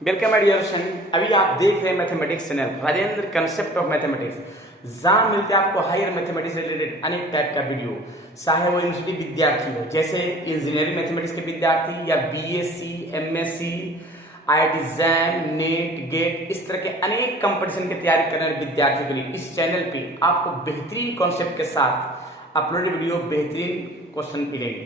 Welcome my dear student. अभी आप देख रहे हैं mathematics channel Rajendra concept of mathematics. जहां मिलते हैं आपको हायर मैथमेटिक्स से रिलेटेड अनेक टाइप का वीडियो, चाहे वो यूनिवर्सिटी विद्यार्थी हो जैसे इंजीनियरिंग मैथमेटिक्स के विद्यार्थी या BSc, MSc, IIT JAM, NET, GATE, इस तरह के अनेक कंपटीशन की तैयारी करने वाले विद्यार्थियों के लिए इस चैनल पे आपको बेहतरीन कॉन्सेप्ट के साथ अपलोडेड वीडियो, बेहतरीन क्वेश्चन मिलेंगे।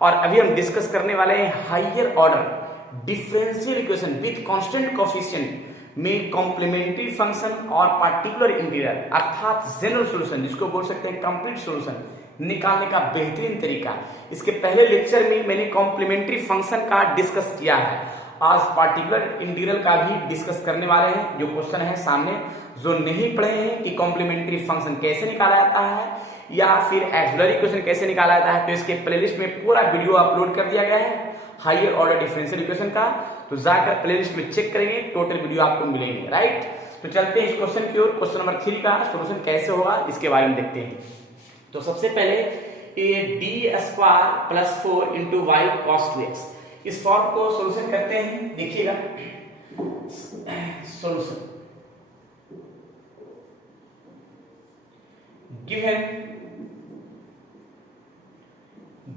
और अभी हम डिस्कस करने वाले हैं higher order differential equation with constant coefficient में कॉम्प्लीमेंट्री फंक्शन और पार्टिकुलर इंटीग्रल अर्थात जनरल सॉल्यूशन, जिसको बोल सकते हैं कंप्लीट सॉल्यूशन निकालने का बेहतरीन तरीका। इसके पहले लेक्चर में मैंने कॉम्प्लीमेंट्री फंक्शन का डिस्कस किया है। आज पार्टिकुलर इंटीग्रल का भी डिस्कस करने वाले हैं। जो क्वेश्चन है सामने, जो नहीं पढ़े हैं कि कॉम्प्लीमेंट्री फंक्शन कैसे निकाला जाता है या फिर एक्सिलरी इक्वेशन कैसे निकाला जाता है, तो इसके प्लेलिस्ट में पूरा वीडियो अपलोड कर दिया गया है हायर ऑर्डर डिफरेंशियल इक्वेशन का। तो जाकर प्लेलिस्ट में चेक करेंगे, टोटल वीडियो आपको मिलेंगे। राइट, तो चलते हैं इस क्वेश्चन की ओर। क्वेश्चन नंबर 3 का सॉल्यूशन कैसे होगा इसके बारे में देखते हैं। तो सबसे पहले ये d² + 4 × y cos 2x, इस फॉर्म को सॉल्यूशन करते हैं। देखिएगा solution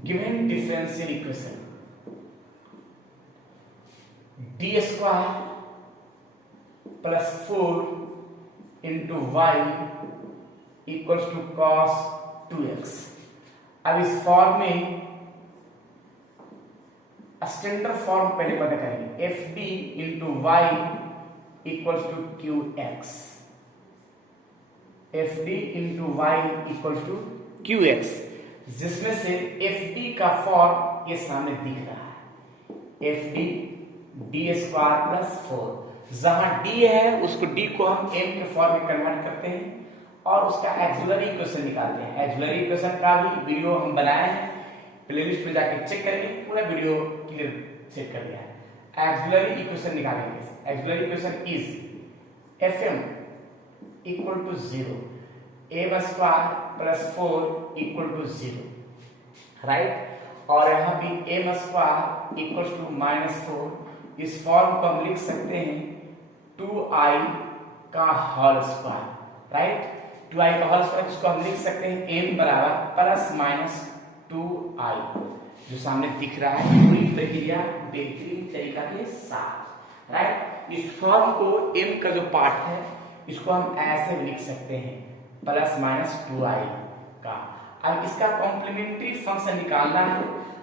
given differential equation d² + 4 × y = cos 2x। अब इस फॉर्म में स्टैंडर्ड फॉर्म पहले पता करेंगे। fd × y = qx, fd × y = qx, जिसमें से fd का फॉर्म ये सामने दिख रहा है, fd d² + 4। जहां d है उसको d को हम m के फॉर्म में कन्वर्ट करते हैं और उसका एक्सिलरी इक्वेशन निकालते हैं। एक्सिलरी इक्वेशन का भी वीडियो हम बनाए हैं, प्लेलिस्ट में जाके चेक करेंगे, पूरा वीडियो क्लियर चेक कर दिया है। एक्सिलरी इक्वेशन निकालेंगे। Axillary equation is fm = 0, m² + 4 = 0। Right, और यहाँ भी m² = -4। इस फॉर्म को हम लिख सकते हैं 2i का होल स्क्वायर। राइट, 2i का होल स्क्वायर, जिसको हम लिख सकते हैं m ± 2i, जो सामने दिख रहा है। पूरी प्रक्रिया बेहतरीन तरीका के साथ। राइट, इस फॉर्म को m का जो पार्ट है इसको हम ऐसे लिख सकते हैं ± 2i का। अब इसका कॉम्प्लीमेंट्री फंक्शन निकालना है।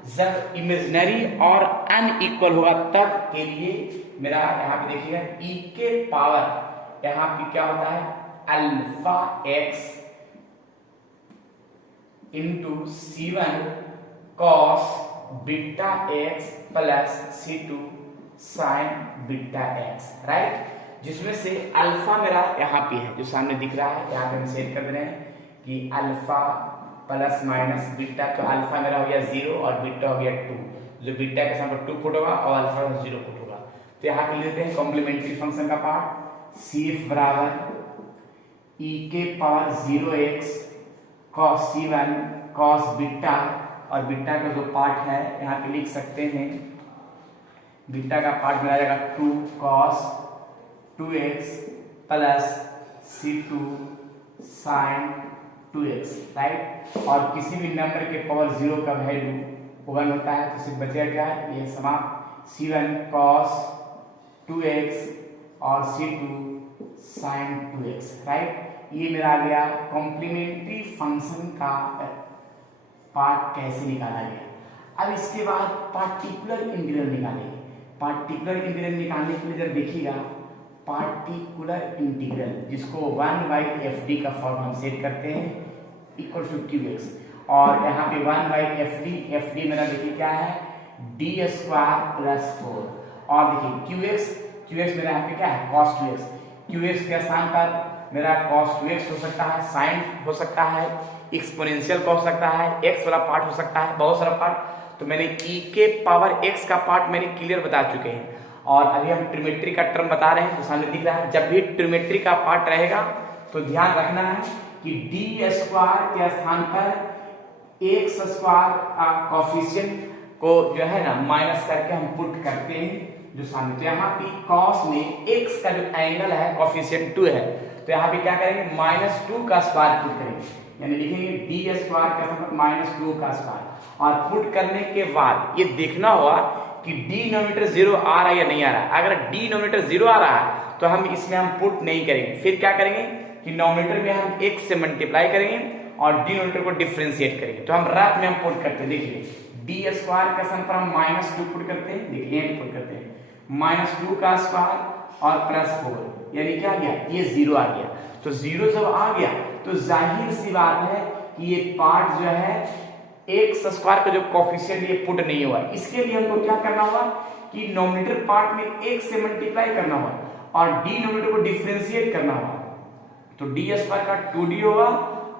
जब इमेजिनरी और अनइक्वल होगा तब के लिए मेरा यहाँ पे देखिएगा e के पावर यहाँ पे क्या होता है αx × c1 cos βx + c2 sin βx। Right, जिसमें से अल्फा मेरा यहाँ पे है जो सामने दिख रहा है। यहाँ पे हम सेट कर दे रहे हैं कि अल्फा ± बीटा, तो अल्फा मेरा हो गया 0 और बीटा हो गया 2। जो बीटा के सामने 2 पुट होगा और अल्फा 0 पुट होगा। तो यहाँ पे लेते हैं कॉम्प्लीमेंट्री फंक्शन का पार्ट। CF = e के power 0x cos c1 cos beta, और बीटा का जो पार्ट है यहाँ पे लिख सकते हैं, बीटा का पार्ट मिला जाएगा 2 cos 2x + c2 sin 2x। Right, और किसी भी नंबर के पावर 0 का वैल्यू 1 होता है तो सिर्फ बचेगा क्या है, ये समाप्त c1 cos 2x और c2 sin 2x। राइट, ये मेरा आ गया कॉम्प्लीमेंट्री फंक्शन का पार्ट कैसे निकाला गया। अब इसके बाद पार्टिकुलर इंटीग्रल निकालेंगे। पार्टिकुलर इंटीग्रल निकालने के लिए जब देखिएगा, पार्टिकुलर इंटीग्रल जिसको 1/fd का फॉर्म हम सेट करते हैं = qx, और यहाँ पे 1/fd मेरा देखिए क्या है d² + 4, और देखिए qx मेरा यहाँ पे क्या है cos 2x। qx के स्थान पर मेरा cos 2x हो सकता है, sin हो सकता है, एक्सपोनेंशियल का हो सकता है, x वाला पार्ट हो सकता है, बहुत सारा पार्ट। तो मैंने e के पावर x का पार्ट मैंने क्लियर बता चुके हैं, और अभी हम ट्रिमेट्री का टर्म बता रहे हैं तो सामने दिख रहा है। जब भी ट्रिमेट्री का पार्ट रहेगा तो ध्यान रखना है कि d² के स्थान पर x² का कोफिशिएंट को जो है ना माइनस करके हम पुट करते हैं जो सामने, तो यहाँ पे cos में x का जो एंगल है कोफिशिएंट 2 है, तो यहाँ पे क्या करेंगे -2 का स्क्वायर पुट करेंगे, यानी लिखेंगे d स्क्वायर का मतलब -2 का स्क्वायर, और पुट करने के बाद ये देखना होगा कि डिनोमिनेटर 0 आ रहा है या नहीं आ रहा है। अगर डिनोमिनेटर 0 आ रहा है तो हम इसमें हम पुट नहीं करेंगे, फिर क्या करेंगे कि नोमिनेटर में हम x से मल्टीप्लाई करेंगे और डिनोमिनेटर को डिफरेंशिएट करेंगे। तो हम रफ में हम पुट करते हैं, देखिए डी स्क्वायर का स्थान पर हम -2 पुट करते हैं, देखिए यही पुट करते हैं -2 का स्क्वायर और +4, यानी क्या आ गया, ये 0 आ गया। तो 0 जब आ गया तो जाहिर सी बात है कि ये पार्ट जो है एक्स स्क्वायर का जो कोफिशिएंट ये पुट नहीं हुआ। इसके लिए हमको क्या करना होगा कि नोमिनेटर पार्ट में x से मल्टीप्लाई करना होगा और डिनोमिनेटर को डिफरेंशिएट करना होगा। तो डी स्क्वायर का 2d होगा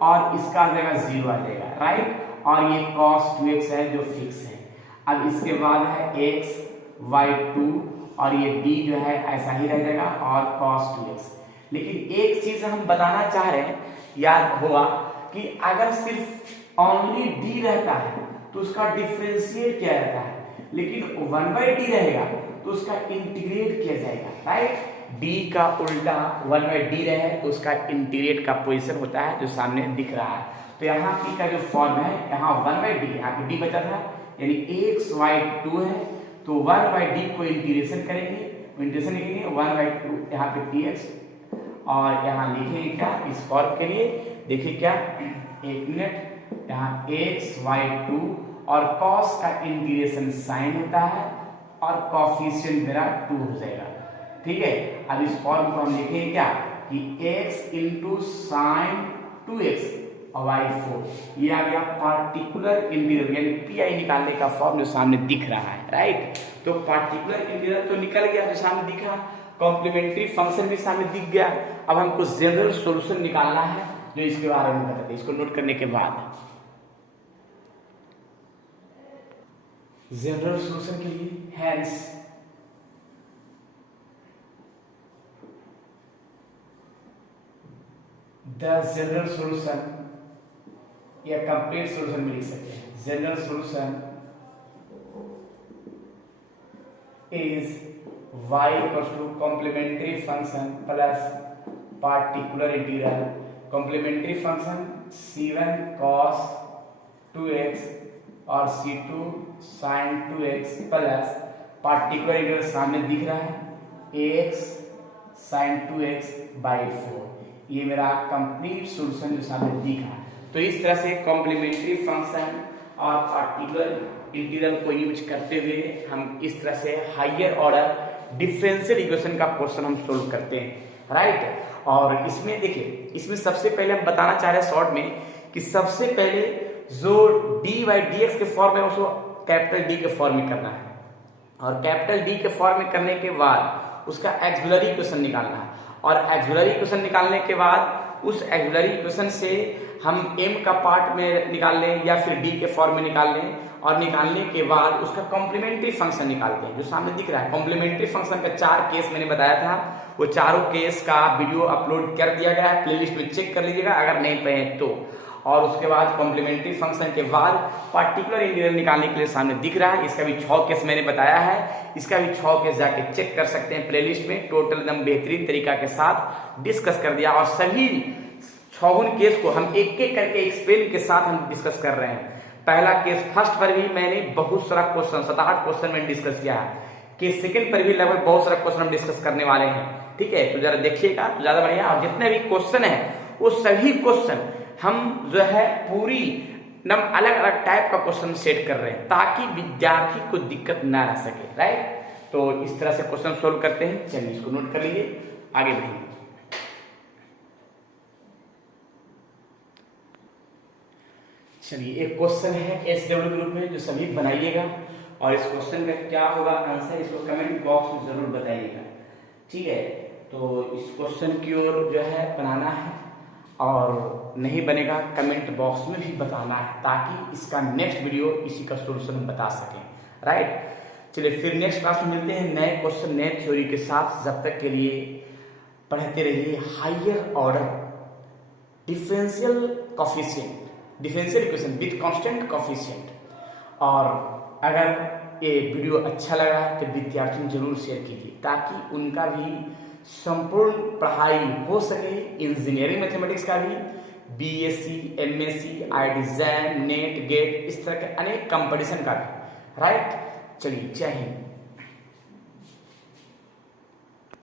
और इसका आ जाएगा 0 आ जाएगा, राइट। और ये cos 2x है जो फिक्स है। अब इसके बाद है x y2 और ये d जो है ऐसा ही रह जाएगा और cos 2x। लेकिन एक चीज हम बताना चाह रहे हैं, याद होगा कि अगर सिर्फ ओनली d रहता है तो उसका डिफरेंशिएट किया जाता है, लेकिन 1/d रहेगा तो उसका इंटीग्रेट किया जाएगा, राइट। d का उल्टा 1/d रहे तो उसका इंटीग्रेट का पोजीशन होता है जो सामने दिख रहा है। तो यहाँ p का जो फॉर्म है, यहाँ 1/d, यहाँ पे d बचा था, यानी x y2 है तो 1/d को इंटीग्रेशन करेंगे, इंटीग्रेशन लिखेंगे 1/2 यहाँ पे dx, और यहाँ लिखेंगे क्या इस फॉर्म के लिए, देखिए क्या, एक मिनट, यहाँ x y2 और cos का इंटीग्रेशन साइन होता है और कोफिशिएंट मेरा 2 हो जाएगा, ठीक है। अब इस फॉर्म को हम लिखेंगे क्या कि x इंटू साइन 2x और y4, ये आ गया पार्टिकुलर इंटीग्रल, यानी पी आई निकालने का फॉर्म जो सामने दिख रहा है, राइट। तो पार्टिकुलर इंटीग्रल तो निकल गया जो सामने दिखा, कॉम्प्लीमेंट्री फंक्शन भी सामने दिख गया। अब हमको जनरल सॉल्यूशन निकालना है जो इसके बारे में बताते हैं। इसको नोट करने के बाद जनरल सॉल्यूशन के लिए हैंस द जनरल सॉल्यूशन या कंप्लीट सॉल्यूशन में लिख सकते हैं। General solution is y equals to complementary function plus particular integral, complementary function c1 cos 2x और c2 sin 2x plus particular integral सामने दिख रहा है x sin 2x by 4। ये मेरा कंप्लीट सॉल्यूशन जो सामने दिखा है। तो इस तरह से कॉम्प्लीमेंट्री फंक्शन और पार्टिकुलर इंटीग्रल को यूज करते हुए हम इस तरह से हायर ऑर्डर डिफरेंशियल इक्वेशन का क्वेश्चन हम सोल्व करते हैं, राइट। और इसमें देखिए, इसमें सबसे पहले हम बताना चाह रहे हैं शॉर्ट में कि सबसे पहले जो dy/dx के फॉर्म है उसको कैपिटल D के फॉर्म में करना है, और कैपिटल D के फॉर्म में करने के बाद उसका एक्सिलरी इक्वेशन निकालना है, और एक्सिलरी इक्वेशन निकालने के बाद उस एक्सिलरी इक्वेशन से हम m का पार्ट में निकाल लें या फिर d के फॉर्म में निकाल लें, और निकालने के बाद उसका कॉम्प्लीमेंट्री फंक्शन निकालते हैं जो सामने दिख रहा है। कॉम्प्लीमेंट्री फंक्शन का 4 केस मैंने बताया था, वो चारों केस का वीडियो अपलोड कर दिया गया है, प्लेलिस्ट में चेक कर लीजिएगा अगर नहीं पाए तो। और उसके बाद कॉम्प्लीमेंट्री फंक्शन के बाद पार्टिकुलर इंटीग्रल निकालने के लिए सामने दिख रहा है, इसका भी 6 केस मैंने बताया है, इसका भी 6 केस जाके चेक कर सकते हैं प्लेलिस्ट में, टोटल एकदम बेहतरीन तरीका के साथ डिस्कस कर दिया। और सभी 6 केस को हम एक एक करके एक्सप्लेन के साथ हम डिस्कस कर रहे हैं। पहला केस फर्स्ट पर भी मैंने बहुत सारा क्वेश्चन 7-8 क्वेश्चन मैंने डिस्कस किया है, केस सेकंड पर भी लगभग बहुत सारा क्वेश्चन हम डिस्कस करने वाले हैं, ठीक है। तो जरा देखिएगा तो ज्यादा बढ़िया। और जितने भी क्वेश्चन है वो सभी क्वेश्चन हम जो है पूरी नम अलग अलग टाइप का क्वेश्चन सेट कर रहे हैं ताकि विद्यार्थी को दिक्कत ना रह सके, राइट। तो इस तरह से क्वेश्चन सोल्व करते हैं। चलिए इसको नोट कर लीजिए, आगे बढ़ेंगे। चलिए एक क्वेश्चन है SW ग्रुप में जो सभी बनाइएगा, और इस क्वेश्चन का क्या होगा आंसर इसको कमेंट बॉक्स में जरूर बताइएगा, ठीक है। तो इस क्वेश्चन की ओर जो है बनाना है, और नहीं बनेगा कमेंट बॉक्स में भी बताना है ताकि इसका नेक्स्ट वीडियो इसी का सॉल्यूशन हम बता सकें, राइट। चलिए फिर नेक्स्ट क्लास में मिलते हैं नए क्वेश्चन नए थ्योरी के साथ। जब तक के लिए पढ़ते रहिए higher order differential coefficient, differential equation with constant coefficient. और अगर ये वीडियो अच्छा लगा तो विद्यार्थियों को जरूर शेयर कीजिए ताकि उनका भी संपूर्ण पढ़ाई हो सके। इंजीनियरिंग मैथमेटिक्स का भी, BSc, MSc, IIT JAM, NET, GATE, इस तरह के अनेक कंपटीशन का भी। राइट, चलिए, जय हिंद।